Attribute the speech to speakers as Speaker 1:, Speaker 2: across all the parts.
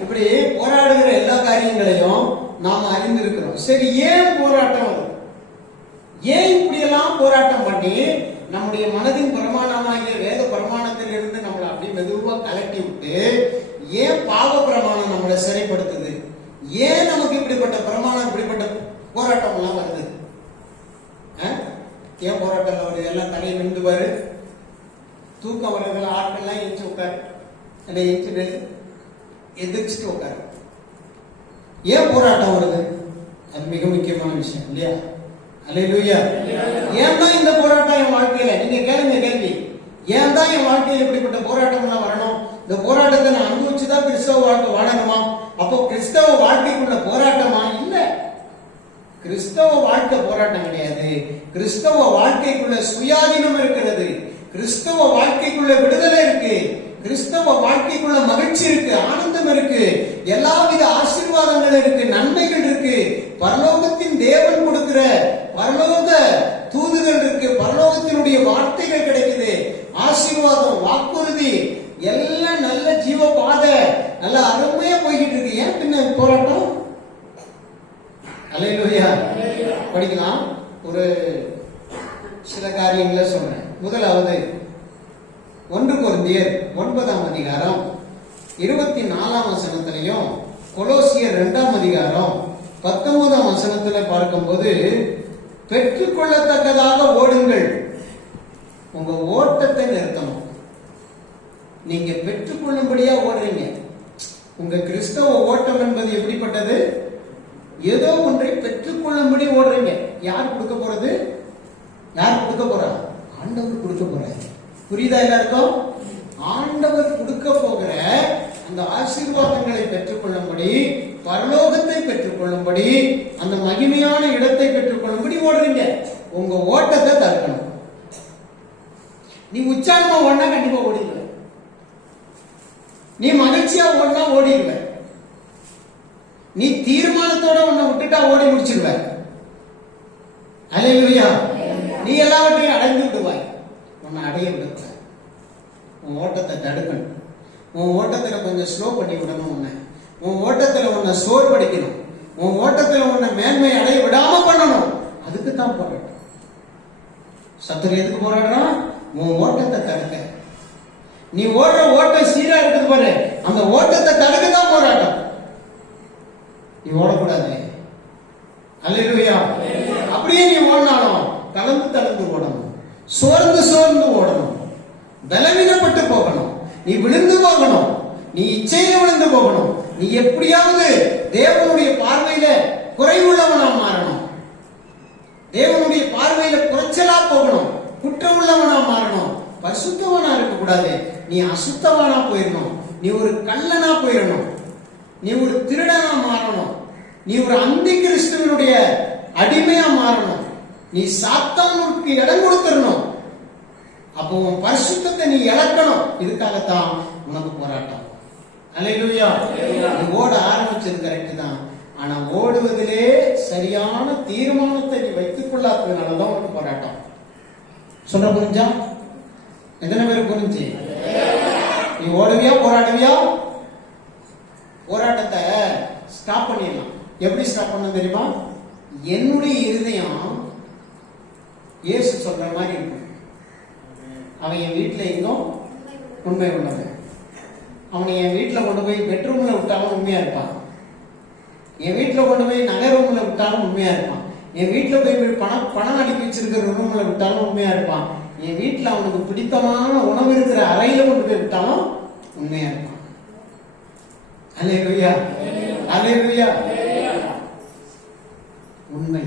Speaker 1: இப்படி போராடுகிற எல்லா காரியங்களையும் நாம் அறிந்திருக்கிறோம். சரி ஏன் போராட்டம் ஏன் இப்படி எல்லாம் போராட்டம் பண்ணி நம்முடைய மனதின் பிரமாணமாகிய வேத பிரமாணத்தில் இருந்து நம்மளை அப்படி மெதுவா கலட்டி விட்டு ஏன் பாவ பிரமாணம் நம்மளை சிறைப்படுத்துது? ஏன் நமக்கு இப்படிப்பட்ட பிரமாணம் இப்படிப்பட்ட போராட்டம் எல்லாம் வருது? ஆ? ஏன் போராட்டம் வருது? எல்லாம் தலையை நின்று தூக்கம் வர்றதுல ஆட்கள்லாம் எந்திச்சு உட்காரு. என்ன எந்திச்சு எதிர்ச்சிட்டு உட்காரு. ஏன் போராட்டம் வருது? அது மிக முக்கியமான விஷயம் இல்லையா? அலையிலூயா ஏன் தான் இந்த போராட்டம் என் வாழ்க்கையில? நீங்க கேளுங்க கேள்வி. ஏன் தான் என் வாழ்க்கையில இப்படிப்பட்ட போராட்டம் எல்லாம் வரணும்? இந்த போராட்டத்தை நான் அனுபவிச்சுதான் கிறிஸ்தவ வாழ்க்கை வாழணுமா? அப்போ கிறிஸ்தவ வாழ்க்கைக்குள்ள போராட்டமா? இல்ல. கிறிஸ்தவ வாழ்க்கை போராட்டம் கிடையாது. கிறிஸ்தவ வாழ்க்கைக்குள்ள சுயாதீனம் இருக்கிறது. கிறிஸ்தவ வாழ்க்கைக்குள்ள விடுதலை இருக்கு. கிறிஸ்தவ வாழ்க்கைக்குள்ள மகிழ்ச்சி இருக்கு ஆனந்தம் இருக்கு எல்லாவித ஆசீர்வாதங்கள் இருக்கு நன்மைகள் இருக்கு. பரலோகத்தின் தேவன் கொடுக்கிற பரலோக தூதுகள் இருக்கு பரலோகத்தினுடைய வார்த்தைகள் கிடைக்குது. ஆசீர்வாதம் வாக்குறுதி எல்லாம் நல்ல ஜீவ பாதை நல்ல அருமையா போய்கிட்டு இருக்கு. ஏன் பின்ன போராட்டம்? அல்லேலூயா படிக்கலாம். ஒரு சில காரியங்களை சொல்றேன். முதலாவது ஒன்று கொரிந்தியர் ஒன்பதாம் அதிகாரம். இருபத்தி நாலாம் வசனத்திலையும் கொலோசியர் இரண்டாம் அதிகாரம் பத்தொன்பதாம் வசனத்துல பார்க்கும்போது பெற்றுக்கொள்ளத்தக்கதாக ஓடுங்கள். உங்க ஓட்டத்தை நிறுத்தணும். நீங்க பெற்றுக்கொள்ளும்படியா ஓடுறீங்க. உங்க கிறிஸ்தவ ஓட்டம் என்பது எப்படிப்பட்டது? ஏதோ ஒன்றை பெற்றுக்கொள்ளும்படி ஓடுறீங்க. யார் கொடுக்க போறது? யார் கொடுக்க போறா? ஆண்டவர் கொடுக்க போறாரு. புரியுதா எல்லாருக்கும்? ஆண்டவர் கொடுக்க போகிற அந்த ஆசீர்வாதங்களை பெற்றுக்கொள்ளும்படி பரலோகத்தை பெற்றுக்கொள்ளும்படி அந்த மகிமையான இடத்தை பெற்றுக்கொள்ளும்படி ஓடுறீங்க. உங்க ஓட்டத்தை தடுக்கணும். நீ உற்சாகமா ஓடினா கண்டிப்பா ஓடிடுவ நீ மகிழ்ச்சியா ஓடினா ஓடிடுவ நீ தீர்மானத்தோட உன்னை விட்டுட்டா ஓடி முடிச்சிருவ அலையா நீ எல்லாவற்றையும் அடைந்து உன்னை அடைய விடக்கூடாது உன் ஓட்டத்தை தடுக்கணும். உன் ஓட்டத்தில் கொஞ்சம் ஸ்லோ பண்ணி விடணும் உன்னை. உன் ஓட்டத்தில் உன்னை சோர்வடிக்கணும். உன் ஓட்டத்தில் உன்னை மேன்மை அடைய விடாம பண்ணணும். அதுக்கு தான் போராட்டம். சத்துரு எதுக்கு போராடுறான்? உன் ஓட்டத்தை தடுக்க. நீ ஓடுற ஓட்டம் சீரா இருக்குது பாரு. அந்த ஓட்டத்தை தடுக்க தான் போராட்டம் நீ ஓடக்கூடாது அல்லேலூயா அப்படியே நீ ஓடினாலும் கலந்து கலந்து ஓடணும் சோர்ந்து சோர்ந்து ஓடணும். பலவீனப்பட்டு போகணும். நீ விழுந்து போகணும். நீ இச்சையில விழுந்து போகணும். நீ எப்படியாவது தேவனுடைய பார்வையில குறைவுள்ளவனா மாறணும். தேவனுடைய பார்வையில குறைச்சலா போகணும். குற்றம் உள்ளவனா மாறணும். பரிசுத்தவனா இருக்க கூடாது நீ அசுத்தவனா போயிடணும். நீ ஒரு கள்ளனா போயிடணும். நீ ஒரு திருடனா மாறணும். நீ ஒரு அந்தி கிறிஸ்துவனுடைய அடிமையா மாறணும். நீ சாத்தானுக்கு இடம் கொடுத்துடணும். அப்போ உன் பரிசுத்தத்தை நீ இழக்கணும். இதுக்காகத்தான் உனக்கு போராட்டம். அல்லேலூயா நீ ஓட ஆரம்பிச்சது கரெக்ட் தான். ஆனா ஓடுவதிலே சரியான தீர்மானத்தை நீ வைத்துக் கொள்ளாததுனாலதான் உனக்கு போராட்டம். சொல்ற புரிஞ்சா? எத்தனை பேர் புரிஞ்சு? நீ ஓடுவியா போராடுவியா? போராட்டத்தை ஸ்டாப் பண்ணிடலாம். எப்படி ஸ்டாப் பண்ண தெரியுமா? என்னுடைய இருதயம் இயேசு சொல்ற மாதிரி இருக்கும். அவன் என் வீட்டில் எங்கும் உண்மை உள்ளவன். அவனை என் வீட்டில் கொண்டு போய் பெட்ரூமில் விட்டாலும் உண்மையாக இருப்பான். என் வீட்டில் கொண்டு போய் நகை ரூமில் விட்டாலும் உண்மையாக இருப்பான். என் வீட்டில் போய் பணம் பணம் அனுப்பி வச்சிருக்கிற ரூமில் விட்டாலும் உண்மையாக இருப்பான். என் வீட்டில் அவனுக்கு பிடித்தமான உணவு இருக்கிற அறையில் கொண்டு போய் விட்டாலும் உண்மையாக இருப்பான். அல்லேலூயா அல்லேலூயா உண்மை.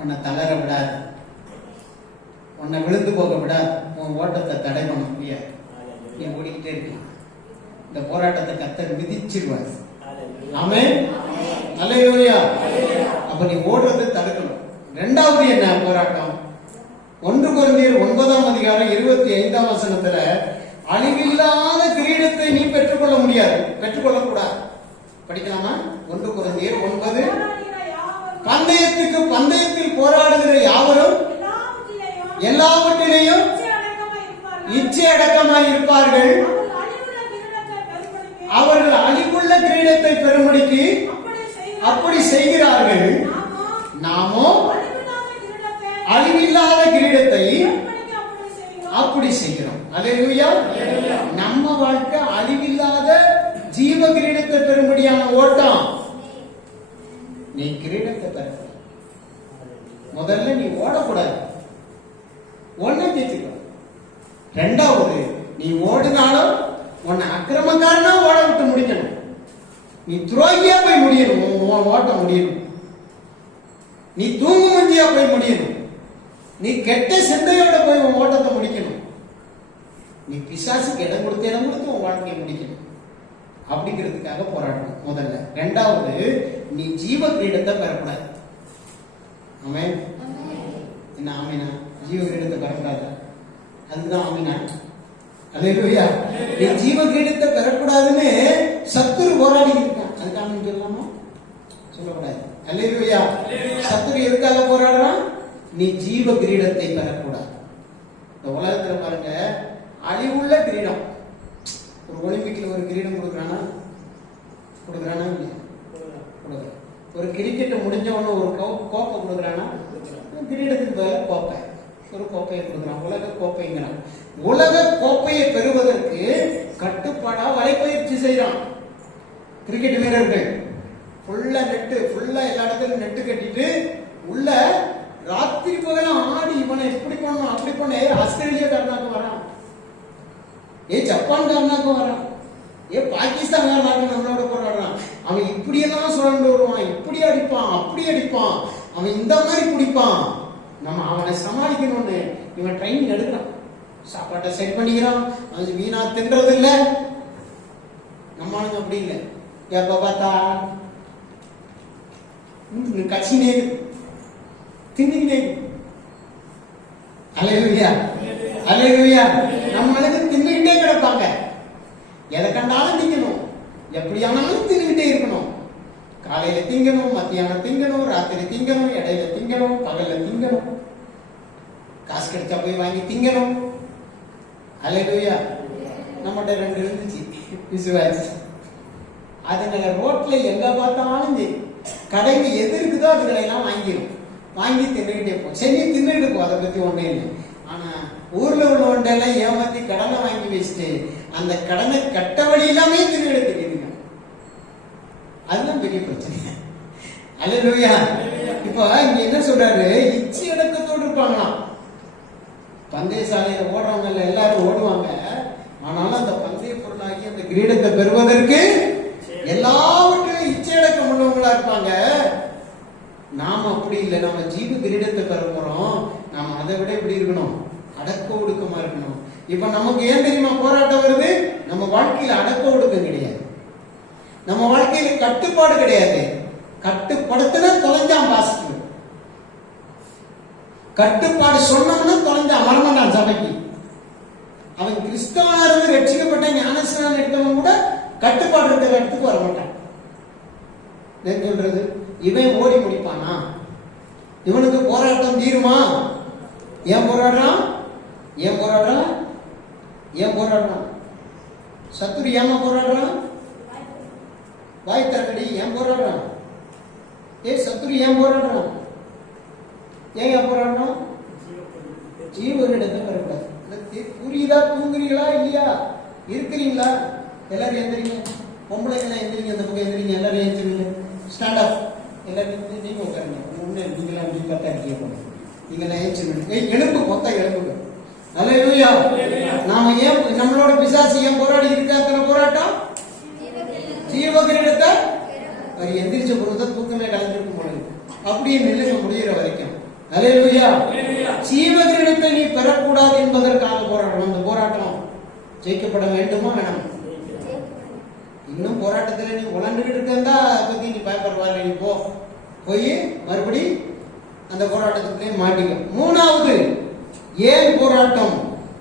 Speaker 1: உன்னை தளர விடாது. உன்னை விழுந்து போக விடாது உன் ஓட்டத்தை தடை பண்ண முடியாது. நீ ஓடிக்கிட்டே இருக்கலாம். இந்த போராட்டத்தை கத்தர் மிதிச்சிருவார். ஆமே அல்லேலூயா. அப்ப நீ ஓடுறதை தடுக்கணும். ரெண்டாவது என்ன போராட்டம்? ஒன்று குழந்தையர் ஒன்பதாம் அதிகாரம் இருபத்தி ஐந்தாம் வசனத்துல அழிவில்லாத கிரீடத்தை நீ பெற்றுக்கொள்ள முடியாது. பெற்றுக்கொள்ள கூடாது படிக்கலாமா? ஒன்று குழந்தையர் ஒன்பது. பந்தயத்துக்கு பந்தயத்தில் போராடுகிற யாவரும் எல்லாவற்றிலையும் இச்சை அடக்கமாய் இருப்பார்கள் அவர்கள் அழிவுள்ள கிரீ உன்னை ஓட விட்டு முடிக்கணும். நீ துரோகியா போய் முடியணும். உன் ஓட்டம் முடியணும். நீ தூங்கு மஞ்சியா போய் முடியணும். நீ கெட்ட சிந்தையோட போய் உன் ஓட்டத்தை முடிக்கணும். நீ பிசாசுக்கு இடம் கொடுத்து இடம் கொடுத்து உன் வாழ்க்கையை முடிக்கணும். அப்படிங்கிறதுக்காக போராடணும் முதல்ல. ரெண்டாவது நீ ஜீவ கிரீடத்தை பெறக்கூடாது. ஆமே என்ன ஆமீனா? ஜீவ கிரீடத்தை பெறக்கூடாது? அதுதான் ஆமீனா. அல்லேலூயா நீ ஜீவ கிரீடத்தை பெறக்கூடாதுன்னு சத்துரு போராடி இருக்கான் அதுக்கு ஆமீன் சொல்லலாமா? சொல்லக்கூடாது. அல்லேலூயா. சத்துரு எதுக்காக போராடுறான்? நீ ஜீவ கிரீடத்தை பெறக்கூடாது. இந்த உலகத்துல பாருங்க அழிவுள்ள கிரீடம். ஒரு ஒலிம்பிக்ல ஒரு கிரீடம் கொடுக்குறானா? கொடுக்குறானா இல்லையா? கொடுக்குறான் ஒரு கிரிக்கெட் முடிஞ்ச உடனே ஒரு கோப்பை கொடுக்குறானா? கிரீடத்துக்கு பதிலா கோப்பை. ஒரு கோப்பையை கொடுக்குறான். உலக கோப்பைங்கிறான். உலக கோப்பையை பெறுவதற்கு கட்டுப்பாடா வலைப்பயிற்சி செய்யறான் கிரிக்கெட் வீரர்கள். ஃபுல்லா நெட்டு ஃபுல்லா எல்லா இடத்துலயும் நெட்டு கட்டிட்டு உள்ள ராத்திரி பகலும் ஆடி இவனை இப்படி பண்ணணும் அப்படி பண்ண ஏ ஆஸ்திரேலியாக்காரனாக்கு வரான். ஏ ஜப்பான் ஜப்பான்காரனாக்கு வரான். ஏ பாகிஸ்தான்காரனாக்கு நம்மளோட போராடுறான். அவன் இப்படியெல்லாம் சுழண்டு வருவான். இப்படி அடிப்பான் அப்படி அடிப்பான். அவன் இந்த மாதிரி குடிப்பான் நம்ம அவனை சமாளிக்கணும்னு இவன் ட்ரைனிங் எடுக்கிறான். சாப்பாட்டை செட் பண்ணிக்கிறான். அது வீணா தின்றது இல்ல நம்மளுக்கு அப்படி இல்லை. எப்ப பார்த்தா ம், கட்சினே தின்னுக்கிட்டே அலையா அலையா நம்ம ஆளுங்க தின்னுக்கிட்டே கிடப்பாங்க. எதை கண்டாலும் திங்கணும். எப்படியானாலும் தின்னுக்கிட்டே இருக்கணும். காலையில திங்கணும் மத்தியானம் திங்கணும் ராத்திரி திங்கணும் இடையில திங்கணும். காசு கிடைச்சா போய் வாங்கி திங்கணும். அலையா நம்மகிட்ட ரெண்டு இருந்துச்சு. விசுவாச்சு அதுங்களை ரோட்ல எங்க பார்த்தாலும் சரி கடைக்கு எது இருக்குதோ அதுகளை எல்லாம் வாங்கிடும் வாங்கி தின்னுகிட்டே போ சரி தின்னுட்டு போ அதை பத்தி ஒண்ணே இல்லை. ஆனா ஊர்ல உள்ளவன்டெல்லாம் ஏமாத்தி கடனை வாங்கி வச்சுட்டு அந்த கடனை கட்ட வழி எல்லாமே திருவிட தெரியுதுங்க அதுதான் பெரிய பிரச்சனை. அல்லேலூயா இப்போ இங்க என்ன சொல்றாரு? இச்சி அடக்கத்தோடு இருப்பாங்களாம் பந்தய ஓடுறவங்க ஓடுறவங்க எல்லாரும் ஓடுவாங்க. ஆனாலும் அந்த பந்தய பொருளாகி அந்த கிரீடத்தை பெறுவதற்கு எல்லாவற்றையும் இச்சையடக்கம் உள்ளவங்களா இருப்பாங்க. நாம அப்படி இல்லை. நம்ம ஜீவ கிரீடத்தை பெற போறோம். நாம அதை விட எப்படி இருக்கணும். அடக்க ஒடுக்கமா இருக்கணும். இப்ப நமக்கு ஏன் தெரியுமா போராட்டம் வருது? நம்ம வாழ்க்கையில அடக்க ஒடுக்கம் கிடையாது. நம்ம வாழ்க்கையில கட்டுப்பாடு கிடையாது. கட்டுப்படுத்தின தொலைஞ்சான் பாசிட்டிவ் கட்டுப்பாடு சொன்னோம்னா தொலைஞ்சான். வரமாட்டான் சபைக்கு. அவன் கிறிஸ்தவனா இருந்து ரட்சிக்கப்பட்ட ஞானஸ்நானம் எடுத்தவன் கூட கட்டுப்பாடு இருக்கிற இடத்துக்கு வர மாட்டான். என்ன சொல்றது? இவன் ஓடி முடிப்பானா இவனுக்கு போராட்டம் தீருமா? ஏன் போராடுறான்? ஏன் போராடுறான்? ஏன் போராடுறான்? சத்துரு ஏமா போராடுறான்? வாய் தரக்கடி ஏன் போராடுறான்? ஏ சத்துரு ஏன் போராடுறான் ஏன் ஏன் ஜீவனிடத்தில் வரக்கூடாது புரியுதா தூங்குறீங்களா இல்லையா? இருக்கிறீங்களா? எல்லாரும் எந்திரிங்க பொம்பளைங்க எந்திரிங்க அந்த பக்கம் எந்திரிங்க எல்லாரும் எந்திரிங்க ஸ்டாண்ட் அப் எல்லாரும் நீங்க உட்காருங்க. ஒண்ணு நீங்களாம் நீங்க பார்த்தா இருக்கீங்க நீங்களாம் ஏஞ்சிருங்க ஏய் எழுப்பு மொத்த எழுப்புங்க. அல்லேலூயா நாம ஏன் நம்மளோட பிசாசு ஏன் போராடி இருக்கா அத்தனை போராட்டம்? ஜீவகிரிடத்தை அவர் எந்திரி பொழுது தூக்கமே கலந்துருக்கும் பொழுது அப்படியே நில்லுங்க முடிகிற வரைக்கும். அலேலுயா ஜீவகிரீடத்தை நீ பெறக்கூடாது என்பதற்காக போராட்டம் அந்த போராட்டம் ஜெயிக்கப்பட வேண்டுமா வேணாம்? இன்னும் போராட்டத்துல நீ உழண்டுகிட்டு இருக்கா பத்தி நீ பயப்படுவாரு நீ போ. போய் மறுபடி அந்த போராட்டத்துக்குள்ளே மாட்டிக்க. மூணாவது ஏன் போராட்டம்.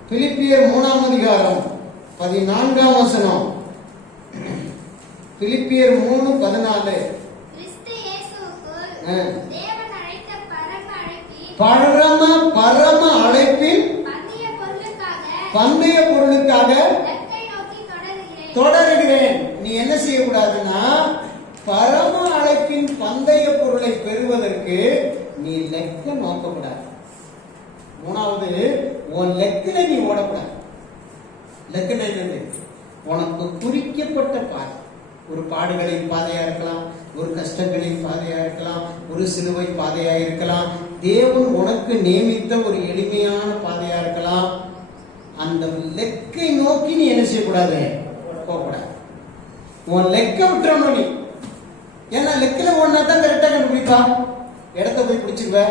Speaker 1: பிலிப்பியர் மூணாம் அதிகாரம் பதினான்காம் வசனம். பிலிப்பியர் மூணு பதினாலு.
Speaker 2: பரம
Speaker 1: பரம அழைப்பில்
Speaker 2: பந்தய பொருளுக்காக தொடருகிறேன்.
Speaker 1: நீ என்ன செய்யக்கூடாதுன்னா பரம அழைப்பின் பந்தய பொருளை பெறுவதற்கு நீ லெக்க நோக்கக்கூடாது மூணாவது உன் லெக்கில நீ ஓடக்கூடாது. லெக்குன என்னது உனக்கு குறிக்கப்பட்ட பாதை. ஒரு பாடுகளின் பாதையா இருக்கலாம் ஒரு கஷ்டங்களின் பாதையா இருக்கலாம் ஒரு சிலுவை பாதையா இருக்கலாம். தேவன் உனக்கு நியமித்த ஒரு எளிமையான பாதையா இருக்கலாம். அந்த லெக்கை நோக்கி நீ என்ன செய்யக்கூடாது? போகக்கூடாது. உன் லெக்க விட்டுறணும் நீ. ஏன்னா லெக்கில் ஒன்னா தான் கரெக்டாக கண்டுபிடிப்பா. இடத்த போய் பிடிச்சிருவ.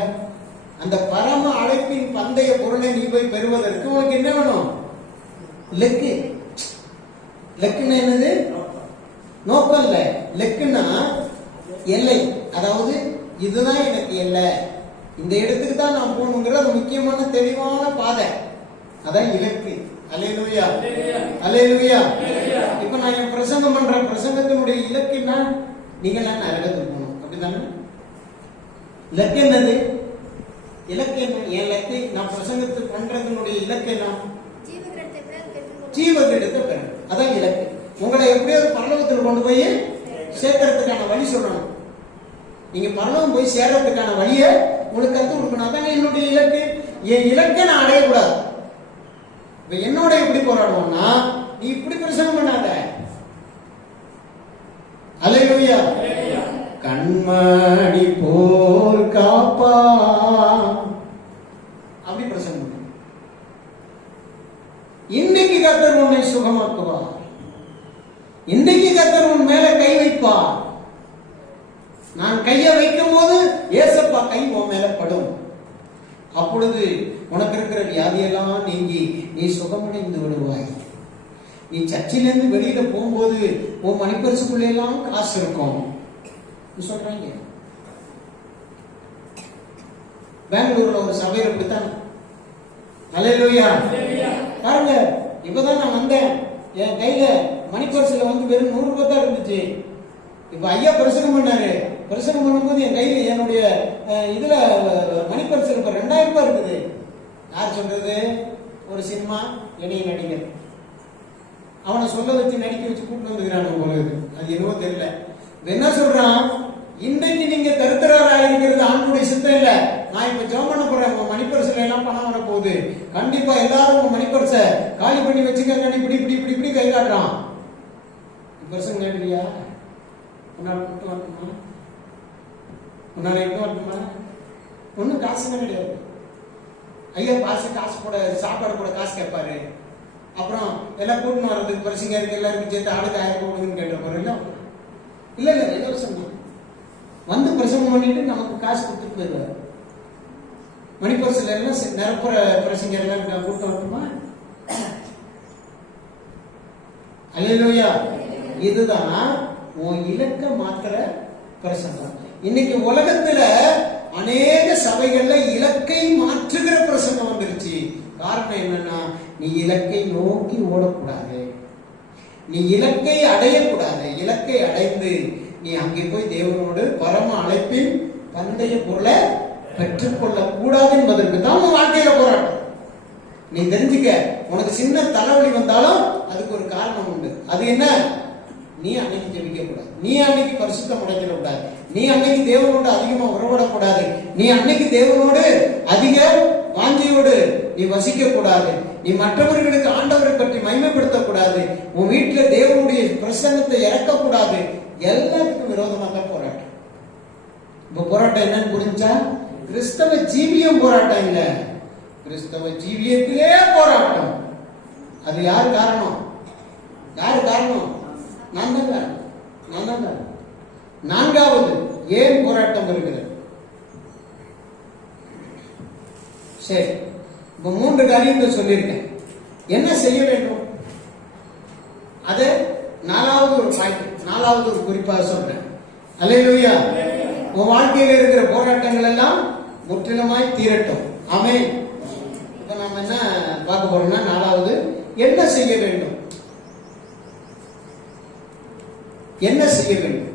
Speaker 1: அந்த பரம அழைப்பின் பந்தய பொருளை நீ போய் பெறுவதற்கு உனக்கு என்ன வேணும்? லெக்கு. லெக்குன்னு என்னது? நோக்கம் இல்லை. லெக்குன்னா எல்லை. அதாவது இதுதான் எனக்கு எல்லை. இந்த இடத்துக்கு தான் நான் போகணுங்கிற முக்கியமான தெளிவான பாதை. அதான் இலக்கு. அலையலுயா அலையலுயா இப்ப நான் என் பிரசங்கம் பண்றேன் பிரசங்கத்தினுடைய இலக்கு என்ன? நீங்க எல்லாம் நரகத்துக்கு போகணும். அப்படிதானே இலக்கு என்னது? இலக்கு என்ன? என் இலக்கு நான் பிரசங்கத்தை பண்றதுனுடைய இலக்கு என்ன?
Speaker 2: ஜீவகிரத்தை
Speaker 1: பெறணும் அதான் இலக்கு. உங்களை எப்படியாவது பரலோகத்தில் கொண்டு போய் சேர்க்கறதுக்கான வழி சொல்லணும். நீங்க பரலோகம் போய் சேர்றதுக்கான வழியை உங்களுக்கு கத்து கொடுக்கணும். அதான் என்னுடைய இலக்கு. என் இலக்கை நான் அடையக்கூடாது. இப்ப என்னோட எப்படி போராடுவோம்னா நீ இப்படி பிரசனம் பண்ணாத. அலையா கண்மணி போர் காப்பா அப்படி பிரசனம் பண்ண. இன்னைக்கு கத்தர் உன்னை சுகமாக்குவார். இன்னைக்கு கத்தர் உன் மேல கை வைப்பார் நான் கையை வைக்கும் போது ஏசப்பா கை உன் மேல படும். அப்பொழுது உனக்கு இருக்கிற வியாதியெல்லாம் நீங்கி நீ சுகமடைந்து விடுவாய். நீ சர்ச்சிலிருந்து வெளியில போகும்போது உன் மணிப்பரிசுக்குள்ள எல்லாம் காசு இருக்கும். சொல்றாங்க. பெங்களூர்ல ஒரு சபையில் அப்படித்தான். அலையிலோயா பாருங்க இப்பதான் நான் வந்தேன். என் கையில மணிப்பரிசுல வந்து வெறும் நூறு ரூபாய் தான் இருந்துச்சு. இப்ப ஐயா பிரசங்கம் பண்ணாரு. பிரசங்கம் பண்ணும்போது என் கையில் என்னுடைய இதில் மணிப்பரிசு இப்போ ரெண்டாயிரம் ரூபாய் இருக்குது. யார் சொல்றது? ஒரு சினிமா எளிய நடிகர். அவனை சொல்ல வச்சு நடிக்க வச்சு கூட்டு வந்துக்கிறான் போல அது என்னவோ தெரியல. என்ன சொல்றான்? இன்றைக்கு நீங்க தருத்தராரா இருக்கிறது ஆண்களுடைய சித்தம் இல்ல. நான் இப்ப ஜெபம் பண்ண போறேன். உங்க மணிப்பரிசுல எல்லாம் பணம் வர போகுது. கண்டிப்பா எல்லாரும் உங்க மணிப்பரிச காலி பண்ணி வச்சுக்கங்க. இப்படி இப்படி இப்படி இப்படி கை காட்டுறான். பரிசு கேட்டுறியா உன்னால கூட்டு வரணுமா? உன்னால எங்க இருக்குமா ஒண்ணும் காசுமே கிடையாது. ஐயா காசு காசு போட சாப்பாடு போட காசு கேட்பாரு. அப்புறம் எல்லாம் கூட்டின்னு வர்றதுக்கு பரிசுங்க இருக்கு எல்லாருக்கும் சேர்த்து ஆளுக்கு ஆயிரம் ரூபாய் கொடுங்கன்னு கேட்ட இல்லை? இல்ல இல்ல இலவசம் தான். வந்து பிரசங்கம் பண்ணிட்டு நமக்கு காசு கொடுத்துட்டு போயிடுவாரு. மணிப்பரிசுல எல்லாம் நிரப்புற பிரசங்க எல்லாம் கூட்டம் வரணுமா அல்லேலூயா. இதுதான் உன் இலக்க மாத்திர பிரசங்கம். இன்னைக்கு உலகத்துல அநேக சபைகள்ல இலக்கை மாற்றுகிற பிரசங்கம் வந்துருச்சு. காரணம் என்னன்னா நீ இலக்கை நோக்கி ஓடக்கூடாது. நீ இலக்கை அடையக்கூடாது. இலக்கை அடைந்து நீ அங்கே போய் தேவனோடு பரம அழைப்பின் பந்தய பொருளை பெற்றுக்கொள்ள கூடாது என்பதற்கு தான் உன் வாழ்க்கையில போராட்டம். நீ தெரிஞ்சுக்க உனக்கு சின்ன தலைவலி வந்தாலும் அதுக்கு ஒரு காரணம் உண்டு. அது என்ன? நீ அன்னைக்கு ஜெபிக்க கூடாது நீ அன்னைக்கு பரிசுத்தம் உடைக்கிற கூடாது நீ அன்னைக்கு தேவனோடு அதிகமா உறவிடக்கூடாது. நீ அன்னைக்கு தேவனோடு அதிக வாஞ்சியோடு நீ வசிக்க கூடாது நீ மற்றவர்களுக்கு ஆண்டவரை பற்றி மகிமைப்படுத்தக் கூடாது உன் வீட்டுல தேவனுடைய பிரசன்னத்தை இறக்கக்கூடாது. எல்லாத்துக்கும் விரோதமாக தான் போராட்டம். இப்ப போராட்டம் என்னன்னு புரிஞ்சா? கிறிஸ்தவ ஜீவியம் போராட்டம் இல்ல. கிறிஸ்தவ ஜீவியத்திலே போராட்டம். அது யார் காரணம்? யார் காரணம்? நான் தான் காரணம். நான் தான் காரணம். நான்காவது ஏன் போராட்டம் வருகிறது? சரி இப்ப மூன்று காரியங்கள் சொல்லியிருக்கேன். என்ன செய்ய வேண்டும்? அது நாலாவது ஒரு பாயிண்ட் நாலாவது ஒரு குறிப்பாக சொல்றேன். அல்லேலூயா உன் வாழ்க்கையில இருக்கிற போராட்டங்கள் எல்லாம் முற்றிலுமாய் தீரட்டும். ஆமே இப்ப நாம என்ன பார்க்க போறோம்னா நாலாவது என்ன செய்ய வேண்டும்? என்ன செய்ய வேண்டும்?